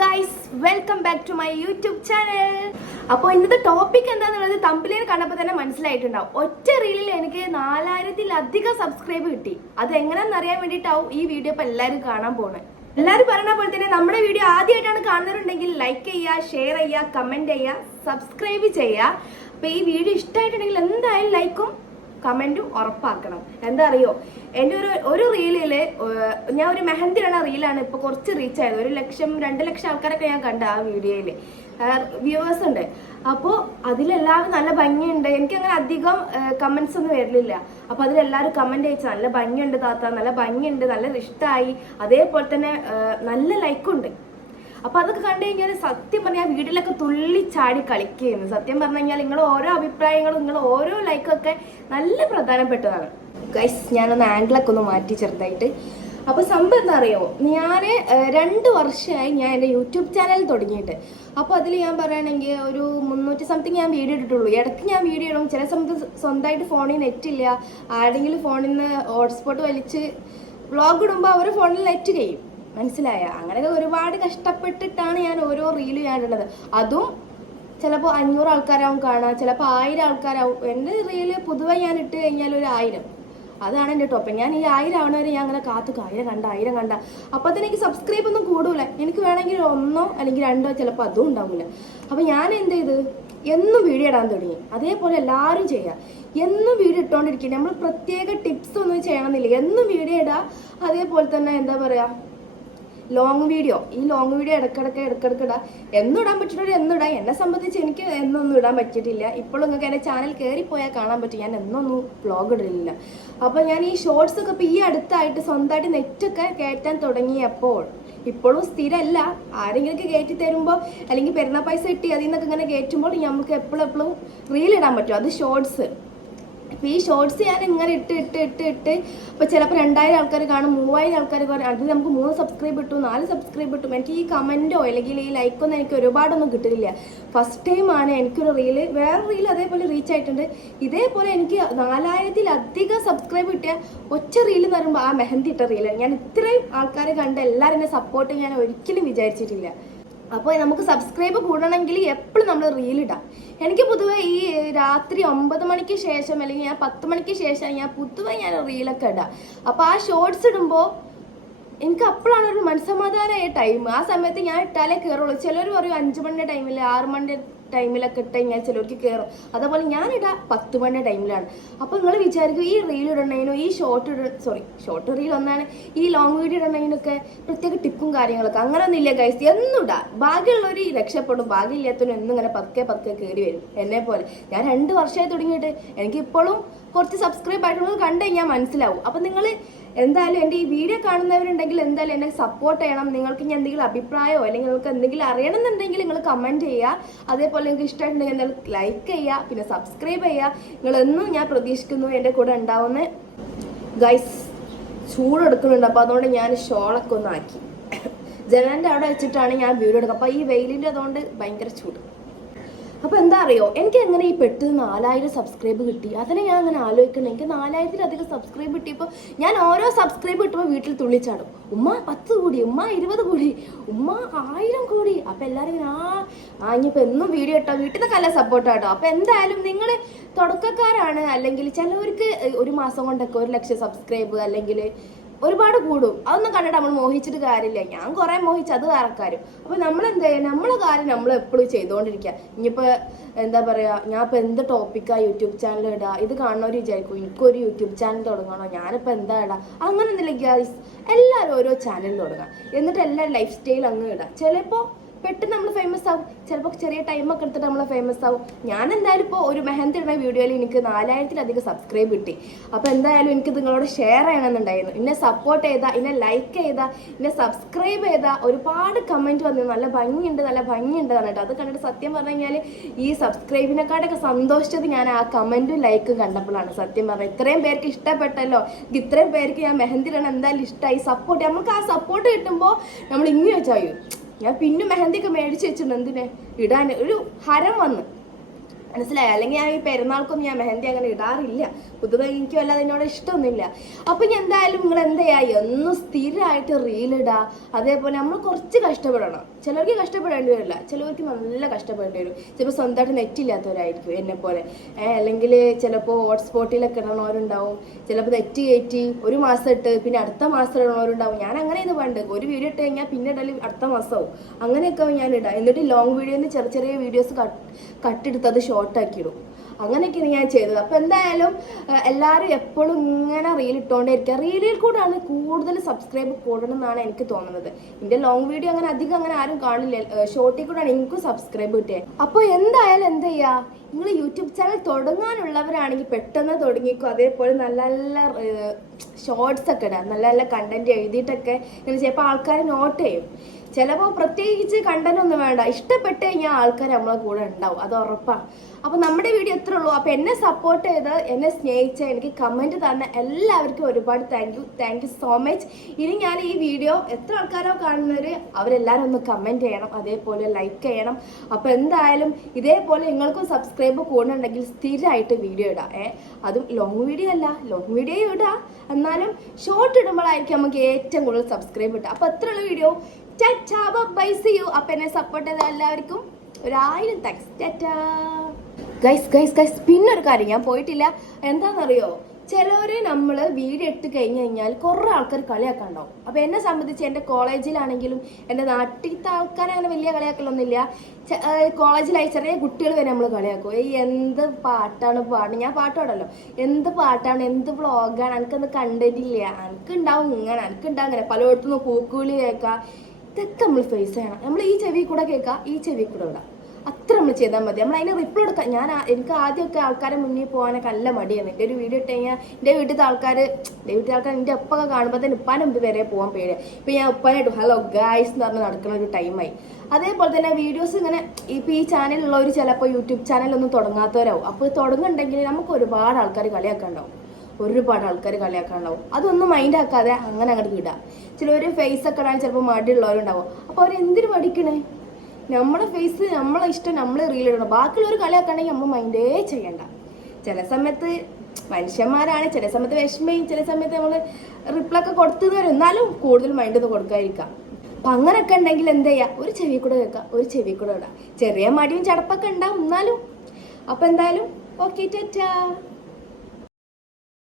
Guys, welcome back to my YouTube channel. അപ്പോൾ ഇന്നത്തെ topic എന്താണെന്നുള്ളത് തമ്പിലേൽ കണ്ടപ്പോൾ തന്നെ മനസ്സിലായിട്ടുണ്ടാവും. ഒറ്റ റീലിൽ എനിക്ക് 4000-ലധികം സബ്സ്ക്രൈബ് കിട്ടി. അത് എങ്ങനെയാണെന്ന് അറിയാൻ വേണ്ടിയിട്ടാവും ഈ വീഡിയോ ഇപ്പോൾ എല്ലാവരും കാണാൻ പോകുന്നത്. എല്ലാവരും പറയുന്ന പോലെ തന്നെ നമ്മുടെ വീഡിയോ ആദ്യമായിട്ടാണ് കാണുന്നവരുണ്ടെങ്കിൽ ലൈക്ക് ചെയ്യുക, ഷെയർ ചെയ്യുക, കമൻറ്റ് ചെയ്യുക, സബ്സ്ക്രൈബ് ചെയ്യുക. അപ്പോൾ ഈ വീഡിയോ ഇഷ്ടമായിട്ടുണ്ടെങ്കിൽ എന്തായാലും ലൈക്കും കമൻറ്റും ഉറപ്പാക്കണം. എന്താ അറിയോ, എൻ്റെ ഒരു റീലില് ഞാൻ ഒരു മെഹന്തി ഇടുന്ന റീലാണ് ഇപ്പോൾ കുറച്ച് റീച്ച് ആയത്. 1 ലക്ഷം 2 ലക്ഷം ആൾക്കാരൊക്കെ ഞാൻ കണ്ട ആ വീഡിയോയിൽ വ്യൂവേഴ്സ് ഉണ്ട്. അപ്പോൾ അതിലെല്ലാവരും നല്ല ഭംഗിയുണ്ട്. എനിക്കങ്ങനെ അധികം കമൻസ് ഒന്നും വരലില്ല. അപ്പോൾ അതിലെല്ലാവരും കമൻറ്റ് അയച്ചു, നല്ല ഭംഗിയുണ്ട് താത്ത, നല്ല ഭംഗിയുണ്ട്, നല്ല ഇഷ്ടമായി, അതേപോലെ തന്നെ നല്ല ലൈക്കുണ്ട്. അപ്പോൾ അതൊക്കെ കണ്ടു കഴിഞ്ഞാൽ സത്യം പറഞ്ഞാൽ വീട്ടിലൊക്കെ തുള്ളിച്ചാടി കളിക്കുന്നു. സത്യം പറഞ്ഞു കഴിഞ്ഞാൽ നിങ്ങളുടെ ഓരോ അഭിപ്രായങ്ങളും നിങ്ങൾ ഓരോ ലൈക്കൊക്കെ നല്ല പ്രധാനപ്പെട്ടതാണ്. ഗൈസ്, ഞാനൊന്ന് ആംഗിളൊക്കെ ഒന്ന് മാറ്റി ചെറുതായിട്ട്. അപ്പോൾ സംഭവം എന്താ അറിയോ, ഞാൻ 2 വർഷമായി ഞാൻ എൻ്റെ യൂട്യൂബ് ചാനൽ തുടങ്ങിയിട്ട്. അപ്പോൾ അതിൽ ഞാൻ പറയുകയാണെങ്കിൽ ഒരു 300 സംതിങ് ഞാൻ വീഡിയോ ഇട്ടിട്ടുള്ളൂ. ഇടയ്ക്ക് ഞാൻ വീഡിയോ ഇടും, ചില സമയത്ത് സ്വന്തമായിട്ട് ഫോണിൽ നെറ്റില്ല, ആരെങ്കിലും ഫോണിൽ നിന്ന് ഹോട്ട്സ്പോട്ട് വലിച്ച് വ്ളോഗ് ഇടുമ്പോൾ അവർ ഫോണിൽ നെറ്റ് കഴിയും. മനസ്സിലായ? അങ്ങനെയൊക്കെ ഒരുപാട് കഷ്ടപ്പെട്ടിട്ടാണ് ഞാൻ ഓരോ റീലും ഞാൻ ഇടുന്നത്. അതും ചിലപ്പോൾ 500 ആൾക്കാരാവും കാണാം, ചിലപ്പോൾ 1000 ആൾക്കാരാവും. എൻ്റെ റീല് പൊതുവെ ഞാൻ ഇട്ട് കഴിഞ്ഞാൽ ഒരു 1000. അതാണ് എൻ്റെ ടോപ്പ്. ഞാൻ ഈ 1000 ആവണവരെ ഞാൻ അങ്ങനെ കാത്തുക, 1000 കണ്ട. അപ്പോൾ തന്നെ എനിക്ക് സബ്സ്ക്രൈബ് ഒന്നും കൂടൂല. എനിക്ക് വേണമെങ്കിൽ 1 അല്ലെങ്കിൽ 2 ചിലപ്പോൾ അതും ഉണ്ടാവില്ല. അപ്പോൾ ഞാൻ എന്ത് ചെയ്ത് എന്നും വീഡിയോ ഇടാൻ തുടങ്ങി. അതേപോലെ എല്ലാവരും ചെയ്യുക, എന്നും വീഡിയോ ഇട്ടുകൊണ്ടിരിക്കുക. നമ്മൾ പ്രത്യേക ടിപ്സ് ഒന്നും ചെയ്യണമെന്നില്ല, എന്നും വീഡിയോ ഇടുക. അതേപോലെ തന്നെ എന്താ പറയുക, ലോങ് വീഡിയോ ഇടക്കിടക്ക് ഇടാം. എന്നും ഇടാൻ പറ്റുന്നവർ എന്നും ഇടാം. എന്നെ സംബന്ധിച്ച് എനിക്ക് എന്നൊന്നും ഇടാൻ പറ്റിയിട്ടില്ല. ഇപ്പോഴും നിങ്ങൾക്ക് എൻ്റെ ചാനൽ കയറിപ്പോയാൽ കാണാൻ പറ്റും, ഞാൻ എന്നൊന്നും വ്ളോഗ് ഇടില്ല. അപ്പോൾ ഞാൻ ഈ ഷോർട്സ് ഒക്കെ ഇപ്പോൾ ഈ അടുത്തായിട്ട് സ്വന്തമായിട്ട് നെറ്റൊക്കെ കയറ്റാൻ തുടങ്ങിയപ്പോൾ, ഇപ്പോഴും സ്ഥിരമല്ല, ആരെങ്കിലൊക്കെ കയറ്റി തരുമ്പോൾ അല്ലെങ്കിൽ പെരുന്നാൾ പൈസ കിട്ടി അതിൽ നിന്നൊക്കെ ഇങ്ങനെ കയറ്റുമ്പോൾ നമുക്ക് എപ്പോഴും റീൽ ഇടാൻ പറ്റും. അത് ഷോർട്സ്. അപ്പോൾ ഈ ഷോർട്സ് ഞാൻ ഇങ്ങനെ ഇട്ട് ഇപ്പോൾ ചിലപ്പോൾ 2000 ആൾക്കാർ കാണും, 3000 ആൾക്കാർ കാണും. അതിൽ നമുക്ക് 3 സബ്സ്ക്രൈബ് കിട്ടും, 4 സബ്സ്ക്രൈബ് കിട്ടും. എനിക്ക് ഈ കമൻറ്റോ അല്ലെങ്കിൽ ഈ ലൈക്കൊന്നും എനിക്ക് ഒരുപാടൊന്നും കിട്ടില്ല. ഫസ്റ്റ് ടൈമാണ് എനിക്കൊരു റീല്, വേറെ റീൽ അതേപോലെ റീച്ച് ആയിട്ടുണ്ട്. ഇതേപോലെ എനിക്ക് 4000-ലധികം സബ്സ്ക്രൈബ് കിട്ടിയ ഒറ്റ റീൽ എന്ന് പറയുമ്പോൾ ആ മെഹന്തി ഇട്ട റീലാണ്. ഞാൻ ഇത്രയും ആൾക്കാർ കണ്ട് എല്ലാവരും എന്നെ സപ്പോർട്ട് ഞാൻ ഒരിക്കലും വിചാരിച്ചിട്ടില്ല. അപ്പോൾ നമുക്ക് സബ്സ്ക്രൈബ് കൂടണമെങ്കിൽ എപ്പോഴും നമ്മൾ റീലിടാം. എനിക്ക് പൊതുവെ ഈ രാത്രി 9 മണിക്ക് ശേഷം അല്ലെങ്കിൽ ഞാൻ 10 മണിക്ക് ശേഷം ഞാൻ പൊതുവെ ഞാൻ റീലൊക്കെ ഇടാം. അപ്പോൾ ആ ഷോർട്സ് ഇടുമ്പോൾ എനിക്ക് അപ്പോഴാണ് ഒരു മനസ്സമാധാനമായ ടൈം. ആ സമയത്ത് ഞാൻ ഇട്ടാലേ കയറുള്ളൂ. ചിലർ പറയും 5 മണിയുടെ ടൈമിൽ, 6 മണിയുടെ ടൈമിലൊക്കെ ഇട്ട് കഴിഞ്ഞാൽ ചിലർക്ക് കയറും. അതേപോലെ ഞാനിടാം 10 മണിയുടെ ടൈമിലാണ്. അപ്പോൾ നിങ്ങൾ വിചാരിക്കും ഈ റീൽ ഇടണതിനോ ഈ ഷോർട്ട് റീൽ ഒന്നാണ്, ഈ ലോങ് വീഡിയോ ഇടണതിനൊക്കെ പ്രത്യേക ടിപ്പും കാര്യങ്ങളൊക്കെ അങ്ങനെയൊന്നും ഇല്ല ഗൈസ്. എന്നും ഇടാം. ഭാഗ്യമുള്ളവർ രക്ഷപ്പെടും, ഭാഗ്യമില്ലാത്തവരും എന്നും ഇങ്ങനെ പതുക്കെ കയറി വരും. എന്നെ പോലെ ഞാൻ 2 വർഷമായി തുടങ്ങിയിട്ട് എനിക്ക് ഇപ്പോഴും കുറച്ച് സബ്സ്ക്രൈബ് ആയിട്ടുള്ളത് കണ്ടു കഴിഞ്ഞാൽ മനസ്സിലാവും. അപ്പം നിങ്ങൾ എന്തായാലും എൻ്റെ ഈ വീഡിയോ കാണുന്നവരുണ്ടെങ്കിൽ എന്തായാലും എന്നെ സപ്പോർട്ട് ചെയ്യണം. നിങ്ങൾക്ക് ഇനി എന്തെങ്കിലും അഭിപ്രായമോ അല്ലെങ്കിൽ നിങ്ങൾക്ക് എന്തെങ്കിലും അറിയണമെന്നുണ്ടെങ്കിൽ നിങ്ങൾ കമൻറ്റ് ചെയ്യുക. അതേപോലെ നിങ്ങൾക്ക് ഇഷ്ടമായിട്ടുണ്ടെങ്കിൽ എന്തായാലും ലൈക്ക് ചെയ്യുക, പിന്നെ സബ്സ്ക്രൈബ് ചെയ്യുക. നിങ്ങളെന്നും ഞാൻ പ്രതീക്ഷിക്കുന്നു എൻ്റെ കൂടെ ഉണ്ടാവുന്ന. ഗൈസ്, ചൂടെടുക്കുന്നുണ്ട്. അപ്പോൾ അതുകൊണ്ട് ഞാൻ ഷോളൊക്കെ ഒന്ന് ആക്കി ജനലിൻ്റെ അവിടെ വെച്ചിട്ടാണ് ഞാൻ വീഡിയോ എടുക്കുക. അപ്പോൾ ഈ വെയിലിൻ്റെ അതുകൊണ്ട് ഭയങ്കര ചൂട്. അപ്പോൾ എന്താ അറിയോ, എനിക്ക് എങ്ങനെ ഈ പെട്ടെന്ന് 4000 സബ്സ്ക്രൈബ് കിട്ടി? അതിനെ ഞാൻ അങ്ങനെ ആലോചിക്കണം. എനിക്ക് 4000-ലധികം സബ്സ്ക്രൈബ് കിട്ടിയപ്പോൾ ഞാൻ ഓരോ സബ്സ്ക്രൈബ് കിട്ടുമ്പോൾ വീട്ടിൽ തുള്ളിച്ചാടും. ഉമ്മ 10 കൂടി, ഉമ്മ 20 കൂടി, ഉമ്മ 1000 കൂടി. അപ്പോൾ എല്ലാവരും ഇനിയിപ്പോൾ എന്നും വീഡിയോ ഇട്ടോ, വീട്ടിൽ നിന്നൊക്കെ നല്ല സപ്പോർട്ടാട്ടോ. അപ്പോൾ എന്തായാലും നിങ്ങൾ തുടക്കക്കാരാണ്, അല്ലെങ്കിൽ ചിലവർക്ക് 1 മാസം കൊണ്ടൊക്കെ 1 ലക്ഷം സബ്സ്ക്രൈബ് അല്ലെങ്കിൽ ഒരുപാട് കൂടും. അതൊന്നും കണ്ടിട്ട് നമ്മൾ മോഹിച്ചിട്ട് കാര്യമില്ല. ഞാൻ കുറേ മോഹിച്ച് അത് വേറെക്കാരും. അപ്പോൾ നമ്മൾ എന്താ ചെയ്യുക, നമ്മളെ കാര്യം നമ്മൾ എപ്പോഴും ചെയ്തുകൊണ്ടിരിക്കുക. ഇനിയിപ്പോൾ എന്താ പറയുക, ഞാൻ ഇപ്പോൾ എന്ത് ടോപ്പിക്കാണ് യൂട്യൂബ് ചാനൽ ഇടുക, ഇത് കാണുന്നവർ വിചാരിക്കും എനിക്കൊരു യൂട്യൂബ് ചാനൽ തുടങ്ങണോ, ഞാനിപ്പോൾ എന്താ ഇടുക, അങ്ങനെ ഒന്നുമില്ല ഗൈസ്. എല്ലാവരും ഓരോ ചാനൽ തുടങ്ങുക, എന്നിട്ട് എല്ലാവരും ലൈഫ് സ്റ്റൈൽ അങ്ങ് ഇടുക. ചിലപ്പോൾ പെട്ടെന്ന് നമ്മൾ ഫേമസ് ആവും, ചിലപ്പോൾ ചെറിയ ടൈമൊക്കെ എടുത്തിട്ട് നമ്മൾ ഫേമസ് ആവും. ഞാൻ എന്തായാലും ഇപ്പോൾ ഒരു മെഹന്തി ഇടുന്ന വീഡിയോയിൽ എനിക്ക് 4000-ലധികം സബ്സ്ക്രൈബ് കിട്ടി. അപ്പോൾ എന്തായാലും എനിക്ക് നിങ്ങളോട് ഷെയർ ചെയ്യണമെന്നുണ്ടായിരുന്നു. എന്നെ സപ്പോർട്ട് ചെയ്താൽ, എന്നെ ലൈക്ക് ചെയ്താൽ, എന്നെ സബ്സ്ക്രൈബ് ചെയ്താൽ ഒരുപാട് കമൻറ്റ് വന്നു, നല്ല ഭംഗിയുണ്ട് പറഞ്ഞിട്ട്. അത് കണ്ടിട്ട് സത്യം പറഞ്ഞു കഴിഞ്ഞാൽ ഈ സബ്സ്ക്രൈബിനെക്കാട്ടൊക്കെ സന്തോഷിച്ചത് ഞാൻ ആ കമൻറ്റും ലൈക്കും കണ്ടപ്പോഴാണ്. സത്യം പറഞ്ഞാൽ ഇത്രയും പേർക്ക് ഇഷ്ടപ്പെട്ടല്ലോ, ഇത്രയും പേർക്ക് ഞാൻ മെഹന്തി ഇടണം എന്തായാലും ഇഷ്ടമായി. സപ്പോർട്ട്, നമുക്ക് ആ സപ്പോർട്ട് കിട്ടുമ്പോൾ നമ്മൾ ഇങ്ങനെ വെച്ചാൽ ഞാൻ പിന്നെ മെഹന്തിയൊക്കെ മേടിച്ച് വെച്ചിട്ടുണ്ട്. എന്തിനെ ഇടാൻ ഒരു ഹരം വന്ന് മനസ്സിലായി. അല്ലെങ്കിൽ ഞാൻ ഈ പെരുന്നാൾക്കൊന്നും ഞാൻ മെഹന്തി അങ്ങനെ ഇടാറില്ല. പൊതുവെ എനിക്കും അല്ലാതെ എന്നോട് ഇഷ്ടമൊന്നുമില്ല. അപ്പം ഇനി എന്തായാലും നിങ്ങൾ എന്താ എന്നും സ്ഥിരമായിട്ട് റീലിടുക. അതേപോലെ നമ്മൾ കുറച്ച് കഷ്ടപ്പെടണം. ചിലർക്ക് കഷ്ടപ്പെടേണ്ടി വരില്ല, ചിലവർക്ക് നല്ല കഷ്ടപ്പെടേണ്ടി വരും. ചിലപ്പോൾ സ്വന്തമായിട്ട് നെറ്റ് ഇല്ലാത്തവരായിരിക്കും എന്നെ പോലെ, അല്ലെങ്കിൽ ചിലപ്പോൾ ഹോട്ട്സ്പോട്ടിലൊക്കെ ഇടണവരുണ്ടാവും. ചിലപ്പോൾ നെറ്റ് കയറ്റി ഒരു മാസം ഇട്ട് പിന്നെ അടുത്ത മാസം ഇടണവരുണ്ടാവും. ഞാൻ അങ്ങനെയൊന്നും വേണ്ട, ഒരു വീഡിയോ ഇട്ട് കഴിഞ്ഞാൽ പിന്നെ ഇടല് അടുത്ത മാസമാവും. അങ്ങനെയൊക്കെ ഞാൻ ഇടാം. എന്നിട്ട് ലോങ് വീഡിയോന്ന് ചെറിയ ചെറിയ വീഡിയോസ് കട്ടെടുത്തത് ഷോർട്ടാക്കിയിടും. അങ്ങനെയൊക്കെയാണ് ഞാൻ ചെയ്തത്. അപ്പോൾ എന്തായാലും എല്ലാവരും എപ്പോഴും ഇങ്ങനെ റീൽ ഇട്ടുകൊണ്ടേയിരിക്കുക. റീലിൽ കൂടെയാണ് കൂടുതൽ സബ്സ്ക്രൈബ് കൂടണം എന്നാണ് എനിക്ക് തോന്നുന്നത്. എൻ്റെ ലോങ് വീഡിയോ അങ്ങനെ അധികം അങ്ങനെ ആരും കാണില്ല, ഷോർട്ടിൽ കൂടെയാണ് എനിക്കും സബ്സ്ക്രൈബ് കിട്ടിയത്. അപ്പോൾ എന്തായാലും എന്താ ചെയ്യുക, നിങ്ങൾ യൂട്യൂബ് ചാനൽ തുടങ്ങാനുള്ളവരാണെങ്കിൽ പെട്ടെന്ന് തുടങ്ങിക്കോ. അതേപോലെ നല്ല നല്ല ഷോർട്സ് ഒക്കെ ഇടാം, നല്ല നല്ല കണ്ടന്റ് എഴുതിയിട്ടൊക്കെ ഇങ്ങനെ ചിലപ്പോൾ ആൾക്കാർ നോട്ട് ചെയ്യും. ചിലപ്പോൾ പ്രത്യേകിച്ച് കണ്ടന്റ് ഒന്നും വേണ്ട, ഇഷ്ടപ്പെട്ട് കഴിഞ്ഞാൽ ആൾക്കാർ നമ്മളെ കൂടെ ഉണ്ടാവും, അത് ഉറപ്പാണ്. അപ്പോൾ നമ്മുടെ വീഡിയോ എത്ര ഉള്ളൂ. അപ്പോൾ എന്നെ സപ്പോർട്ട് ചെയ്ത് എന്നെ സ്നേഹിച്ച എനിക്ക് കമൻറ്റ് തന്ന എല്ലാവർക്കും ഒരുപാട് താങ്ക് യു സോ മച്ച്. ഇനി ഞാൻ ഈ വീഡിയോ എത്ര ആൾക്കാരോ കാണുന്നവർ അവരെല്ലാവരും ഒന്ന് കമൻറ്റ് ചെയ്യണം, അതേപോലെ ലൈക്ക് ചെയ്യണം. അപ്പോൾ എന്തായാലും ഇതേപോലെ നിങ്ങൾക്കും സബ്സ്ക്രൈബ് കൂടുന്നുണ്ടെങ്കിൽ സ്ഥിരമായിട്ട് വീഡിയോ ഇടാം. അതും ലോങ് വീഡിയോ അല്ല, ലോങ് വീഡിയോ ഇടാം, എന്നാലും ഷോർട്ട് ഇടുമ്പോഴായിരിക്കും നമുക്ക് ഏറ്റവും കൂടുതൽ സബ്സ്ക്രൈബ് കിട്ടുക. അപ്പോൾ എത്രയുള്ള വീഡിയോ ബൈ സീ യു. അപ്പം എന്നെ സപ്പോർട്ട് ചെയ്ത എല്ലാവർക്കും 1000 താങ്ക്സ്. ഗൈസ് പിന്നൊരു കാര്യം, ഞാൻ പോയിട്ടില്ല. എന്താണെന്നറിയോ, ചിലവരെ നമ്മൾ വീഡിയോ ഇട്ട് കഴിഞ്ഞ് കഴിഞ്ഞാൽ കുറേ ആൾക്കാർ കളിയാക്കാണ്ടാവും. അപ്പോൾ എന്നെ സംബന്ധിച്ച് എൻ്റെ കോളേജിലാണെങ്കിലും എൻ്റെ നാട്ടിലത്തെ ആൾക്കാരെ അങ്ങനെ വലിയ കളിയാക്കലൊന്നുമില്ല. കോളേജിലായി ചെറിയ കുട്ടികൾ വരെ നമ്മൾ കളിയാക്കും. എന്ത് പാട്ടാണ് പാടുന്നത്, ഞാൻ പാട്ട് പാടല്ലോ, എന്ത് പാട്ടാണ്, എന്ത് വ്ളോഗാണ്, എനിക്കൊന്നും കണ്ടിട്ടില്ല, എനിക്കുണ്ടാവും ഇങ്ങനെ, എനിക്കുണ്ടാവും ഇങ്ങനെ, പലയിടത്തുനിന്ന് പൂക്കുവിളി കേൾക്കാം. ഇതൊക്കെ നമ്മൾ ഫേസ് ചെയ്യണം. നമ്മൾ ഈ ചെവി കൂടെ കേൾക്കാം, ഈ ചെവി കൂടെ വിടാം, അത്ര നമ്മൾ ചെയ്താൽ മതി. നമ്മൾ അതിന് റിപ്ലൈ എടുക്കാം. എനിക്ക് ആദ്യമൊക്കെ ആൾക്കാരെ മുന്നിൽ പോകാനൊക്കെ നല്ല മടിയാണ്. എൻ്റെ ഒരു വീഡിയോ ഇട്ട് കഴിഞ്ഞാൽ എൻ്റെ വീട്ടിലത്തെ ആൾക്കാർ എൻ്റെ ഒപ്പൊക്കെ കാണുമ്പോൾ തന്നെ ഉപ്പാൻ്റെ മുമ്പ് വരെ പോകാൻ പേര്. ഇപ്പം ഞാൻ ഉപ്പാനായിട്ട് ഹലോ ഗായ്സ് എന്ന് പറഞ്ഞ് നടക്കുന്ന ഒരു ടൈമായി. അതേപോലെ തന്നെ വീഡിയോസ് ഇങ്ങനെ ഇപ്പോൾ ഈ ചാനലുള്ളവർ ചിലപ്പോൾ യൂട്യൂബ് ചാനലൊന്നും തുടങ്ങാത്തവരാവും. അപ്പോൾ തുടങ്ങുന്നുണ്ടെങ്കിൽ നമുക്ക് ഒരുപാട് ആൾക്കാർ കളിയാക്കാണ്ടാവും, ഒരുപാട് ആൾക്കാർ കളിയാക്കാണ്ടാവും. അതൊന്നും മൈൻഡ് ആക്കാതെ അങ്ങനെ അങ്ങോട്ട് ഇടാം. ചിലവർ ഫേസ് ഒക്കെ ഇടാൻ ചിലപ്പോൾ മടിയുള്ളവരുണ്ടാവും. അപ്പോൾ അവരെന്തിനു മടിക്കണേ, നമ്മളെ ഫേസ് നമ്മളെ ഇഷ്ടം നമ്മൾ റീൽ ഇടണം. ബാക്കിയുള്ളവർ കളിയാക്കണമെങ്കിൽ നമ്മൾ മൈൻഡേ ചെയ്യണ്ട. ചില സമയത്ത് മനുഷ്യന്മാരാണ്, ചില സമയത്ത് വിഷമയും, ചില സമയത്ത് നമ്മൾ റിപ്ലൈ ഒക്കെ കൊടുത്തു വരും, എന്നാലും കൂടുതൽ മൈൻഡ് ഒന്ന് കൊടുക്കാതിരിക്കാം. അപ്പം അങ്ങനെയൊക്കെ ഉണ്ടെങ്കിൽ എന്താ ചെയ്യുക, ഒരു ചെവി കൂടെ കേൾക്കാം, ഒരു ചെവി കൂടെ ഇടാം. ചെറിയ മടിയും ചടപ്പൊക്കെ ഉണ്ടാവും എന്നാലും. അപ്പം എന്തായാലും ഓക്കെ, ടാറ്റാ.